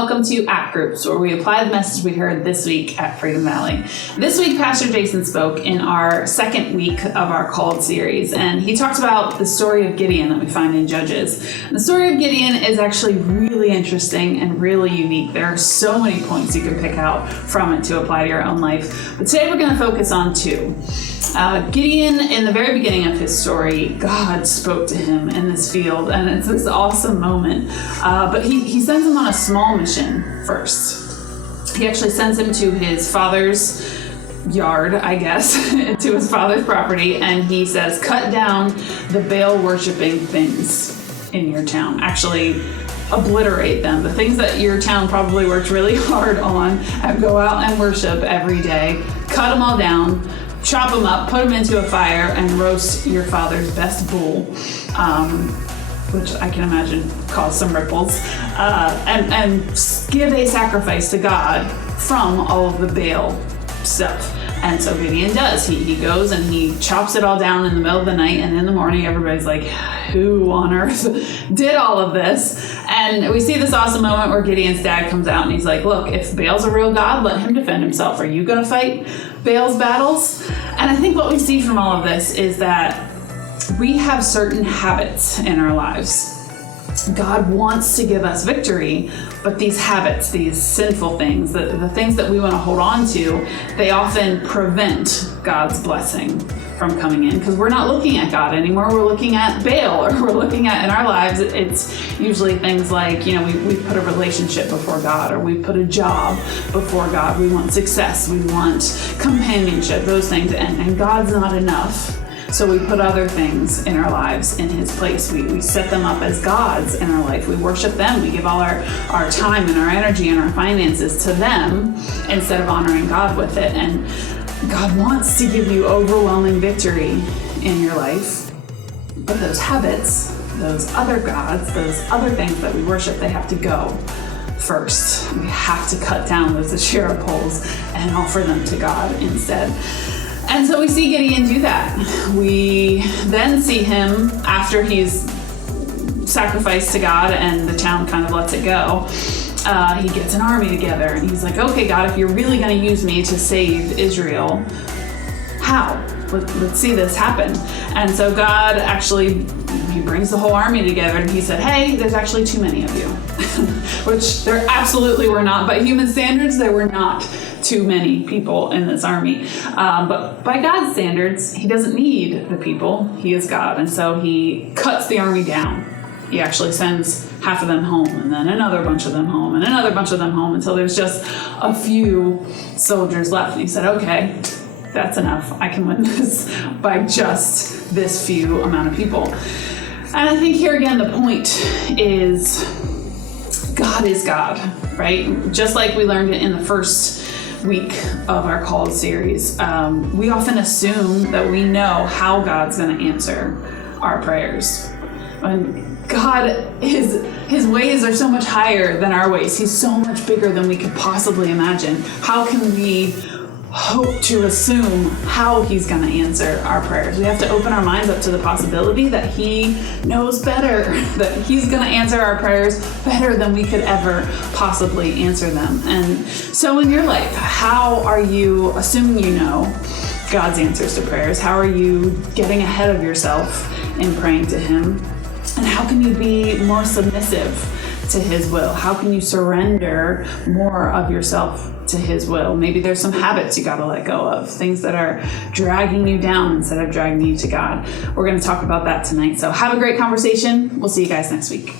welcome to AppGroups, where we apply the message we heard this week at Freedom Valley. This week, Pastor Jason spoke in our second week of our Called series, and he talked about the story of Gideon that we find in Judges. And the story of Gideon is actually really interesting and really unique. There are so many points you can pick out from it to apply to your own life. But today we're going to focus on two. Gideon, in the very beginning of his story, God spoke to him in this field, and it's this awesome moment. But he sends him on a small mission first. He actually sends him to his father's yard, I guess, to his father's property, and he says, cut down the Baal worshiping things in your town. Actually, obliterate them. The things that your town probably worked really hard on, and go out and worship every day. Cut them all down. Chop them up, put them into a fire, and roast your father's best bull, which I can imagine caused some ripples, and give a sacrifice to God from all of the Baal stuff. And so Gideon does. He goes and he chops it all down in the middle of the night, and in the morning everybody's like, who on earth did all of this? And we see this awesome moment where Gideon's dad comes out and he's like, look, if Baal's a real god, let him defend himself. Are you going to fight Baal's battles? And I think what we see from all of this is that we have certain habits in our lives. God wants to give us victory, but these habits, these sinful things, the things that we want to hold on to, they often prevent God's blessing from coming in, because we're not looking at God anymore. We're looking at Baal, or we're looking at, in our lives, it's usually things like, we put a relationship before God, or we put a job before God. We want success. We want companionship, those things, and God's not enough. So we put other things in our lives in his place. We set them up as gods in our life. We worship them. We give all our time and our energy and our finances to them instead of honoring God with it. And God wants to give you overwhelming victory in your life. But those habits, those other gods, those other things that we worship, they have to go first. We have to cut down those Asherah poles and offer them to God instead. And so we see Gideon do that. We then see him, after he's sacrificed to God and the town kind of lets it go, he gets an army together and he's like, okay, God, if you're really going to use me to save Israel, how? Let's see this happen. And so God actually, he brings the whole army together and he said, hey, there's actually too many of you. Which there absolutely were not. By human standards, there were not too many people in this army. But by God's standards, he doesn't need the people. He is God. And so he cuts the army down. He actually sends half of them home, and then another bunch of them home, and another bunch of them home, until there's just a few soldiers left. And he said, okay, that's enough. I can win this by just this few amount of people. And I think here again, the point is God is God, right? Just like we learned it in the first week of our Called series, we often assume that we know how God's going to answer our prayers. And God, his ways are so much higher than our ways. He's so much bigger than we could possibly imagine. How can we hope to assume how he's going to answer our prayers? We have to open our minds up to the possibility that he knows better, that he's going to answer our prayers better than we could ever possibly answer them. And so in your life, how are you, assuming you know God's answers to prayers, how are you getting ahead of yourself in praying to him? And how can you be more submissive to his will? How can you surrender more of yourself to his will? Maybe there's some habits you got to let go of, things that are dragging you down instead of dragging you to God. We're going to talk about that tonight. So have a great conversation. We'll see you guys next week.